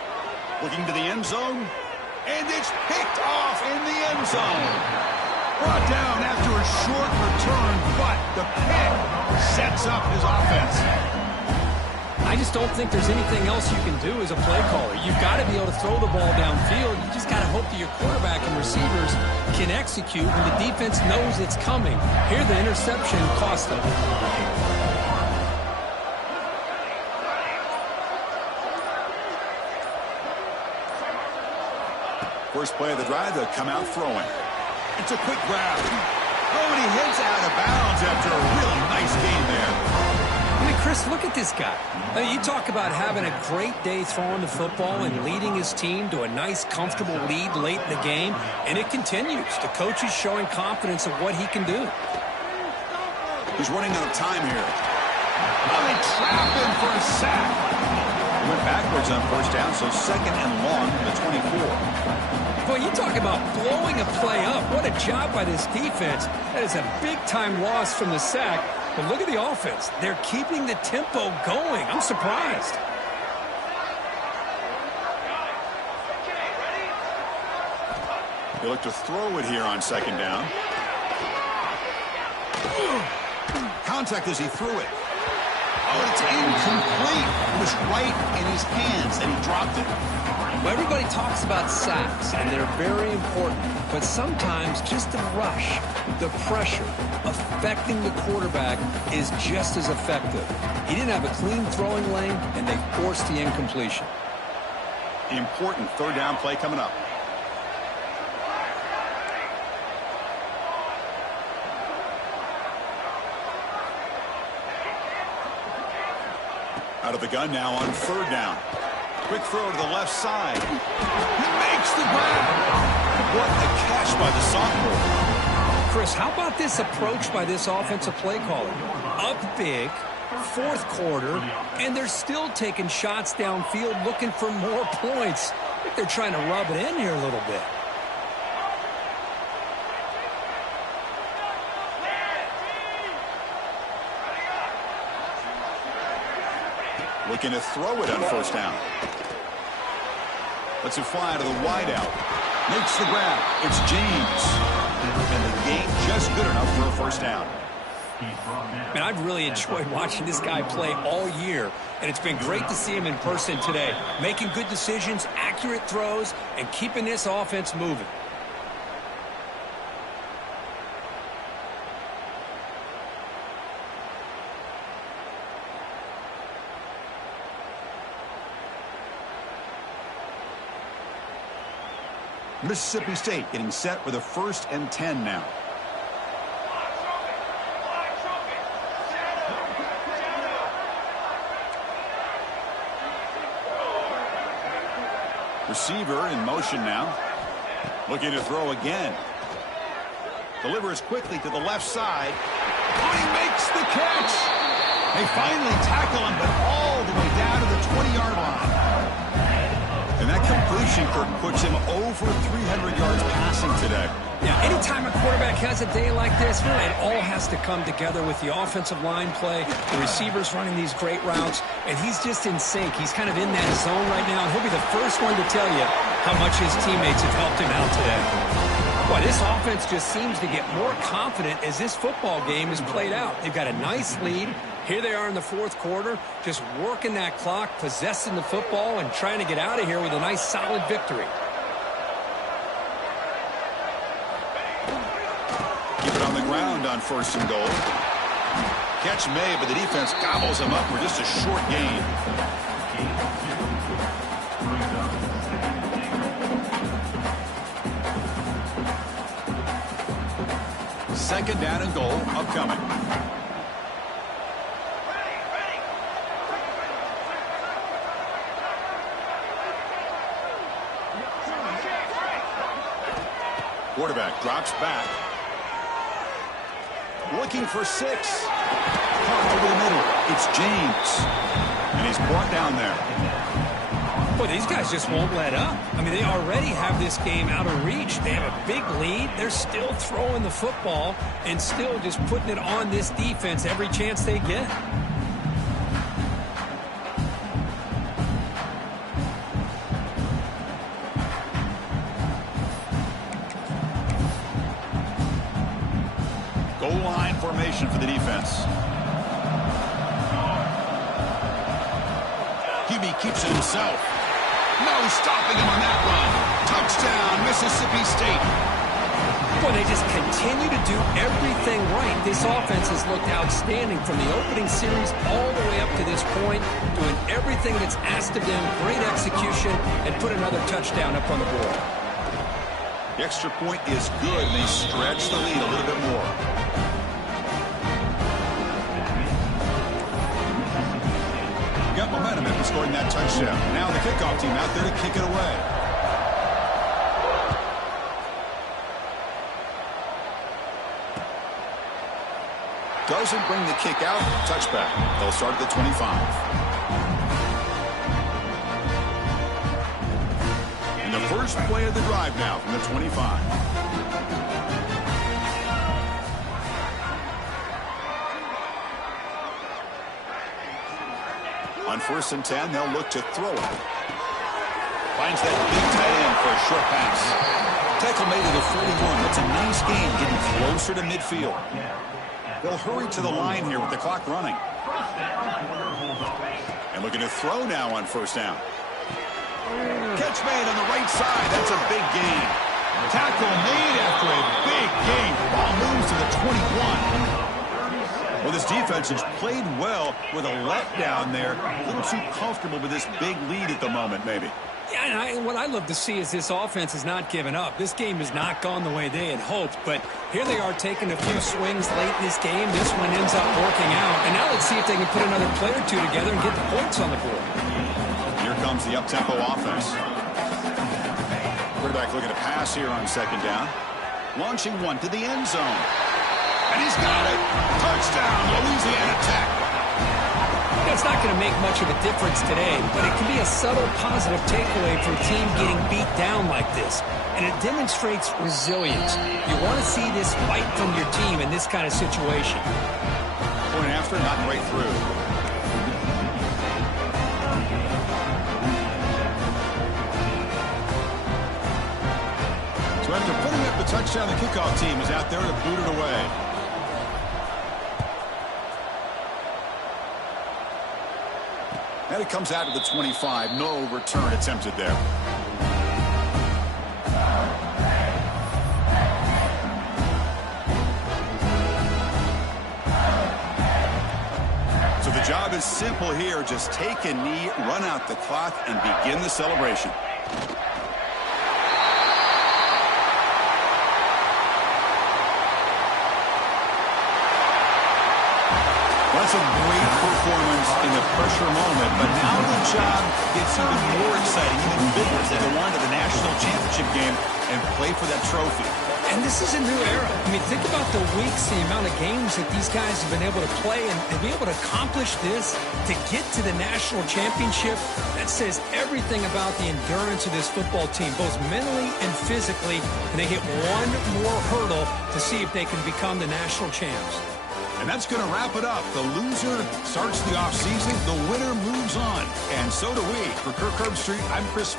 Looking to the end zone. And it's picked off in the end zone. Brought down after a short return, but the pick sets up his offense. I just don't think there's anything else you can do as a play caller. You've got to be able to throw the ball downfield. You just got to hope that your quarterback and receivers can execute when the defense knows it's coming. Here, the interception cost them. First play of the drive, they'll come out throwing. It's a quick grab. Oh, and he heads out of bounds after a really nice game there. I mean, Chris, look at this guy. I mean, you talk about having a great day throwing the football and leading his team to a nice, comfortable lead late in the game, and it continues. The coach is showing confidence of what he can do. He's running out of time here. Oh, they trap him for a sack. He went backwards on 1st down, so 2nd and long from the 24. Boy, you talk about blowing a play up. What a job by this defense. That is a big-time loss from the sack. But look at the offense. They're keeping the tempo going. I'm surprised. They look to throw it here on 2nd down. Contact as he threw it. Oh, it's incomplete. It was right in his hands, and he dropped it. Well, everybody talks about sacks, and they're very important. But sometimes just the rush, the pressure, affecting the quarterback is just as effective. He didn't have a clean throwing lane, and they forced the incompletion. Important 3rd down play coming up. Out of the gun now on 3rd down. Quick throw to the left side. He makes the grab. What a catch by the sophomore. Chris, how about this approach by this offensive play caller? Up big, 4th quarter, and they're still taking shots downfield looking for more points. I think they're trying to rub it in here a little bit. Looking to throw it on 1st down. Lets it fly to the wideout. Makes the grab. It's James. And the game just good enough for a 1st down. Man, I've really enjoyed watching this guy play all year, and it's been great to see him in person today. Making good decisions, accurate throws, and keeping this offense moving. Mississippi State getting set for the 1st and 10 now. Receiver in motion now. Looking to throw again. Delivers quickly to the left side. Oh, he makes the catch. They finally tackle him, but all the way down to the 20-yard line. And that completion, Kirk, puts him over 300 yards passing today. Yeah, anytime a quarterback has a day like this, really, it all has to come together with the offensive line play, the receivers running these great routes, and he's just in sync. He's kind of in that zone right now, and he'll be the first one to tell you how much his teammates have helped him out today. Boy, this offense just seems to get more confident as this football game is played out. They've got a nice lead. Here they are in the 4th quarter, just working that clock, possessing the football, and trying to get out of here with a nice, solid victory. Keep it on the ground on 1st and goal. Catch made, but the defense gobbles him up for just a short gain. 2nd down and goal upcoming. Quarterback drops back. Looking for 6. Caught over the middle. It's James. And he's brought down there. Boy, these guys just won't let up. I mean, they already have this game out of reach. They have a big lead. They're still throwing the football and still just putting it on this defense every chance they get. Goal line formation for the defense. Hubie keeps it himself. No stopping him on that run. Touchdown, Mississippi State. Boy, they just continue to do everything right. This offense has looked outstanding from the opening series all the way up to this point, doing everything that's asked of them, great execution, and put another touchdown up on the board. The extra point is good, and they stretch the lead a little bit more. Got momentum after scoring that touchdown. Now the kickoff team out there to kick it away. Doesn't bring the kick out. Touchback. They'll start at the 25. And the first play of the drive now from the 25. On 1st and 10, they'll look to throw it. Finds that big tight end for a short pass. Tackle made to the 41. That's a nice gain, getting closer to midfield. They'll hurry to the line here with the clock running. And looking to throw now on 1st down. Catch made on the right side. That's a big gain. Tackle made after a big gain. Ball moves to the 21. Well, this defense has played well with a letdown there. A little too comfortable with this big lead at the moment, maybe. Yeah, and what I love to see is this offense has not given up. This game has not gone the way they had hoped, but here they are taking a few swings late in this game. This one ends up working out, and now let's see if they can put another play or two together and get the points on the board. Here comes the up-tempo offense. Quarterback looking to pass here on 2nd down. Launching one to the end zone. And he's got it. Touchdown, Louisiana Tech. It's not going to make much of a difference today, but it can be a subtle positive takeaway for a team getting beat down like this. And it demonstrates resilience. You want to see this fight from your team in this kind of situation. Point after, not right through. So after putting up the touchdown, the kickoff team is out there to boot it away. And it comes out to the 25. No return attempted there. So the job is simple here. Just take a knee, run out the clock, and begin the celebration. That's a great performance in the pressure moment, but now the job gets even more exciting, even bigger as they go on to the national championship game and play for that trophy. And this is a new era. I mean, think about the weeks, the amount of games that these guys have been able to play, and to be able to accomplish this, to get to the national championship, that says everything about the endurance of this football team, both mentally and physically, and they hit one more hurdle to see if they can become the national champs. And that's going to wrap it up. The loser starts the offseason. The winner moves on. And so do we. For Kirk Herbstreit, I'm Chris.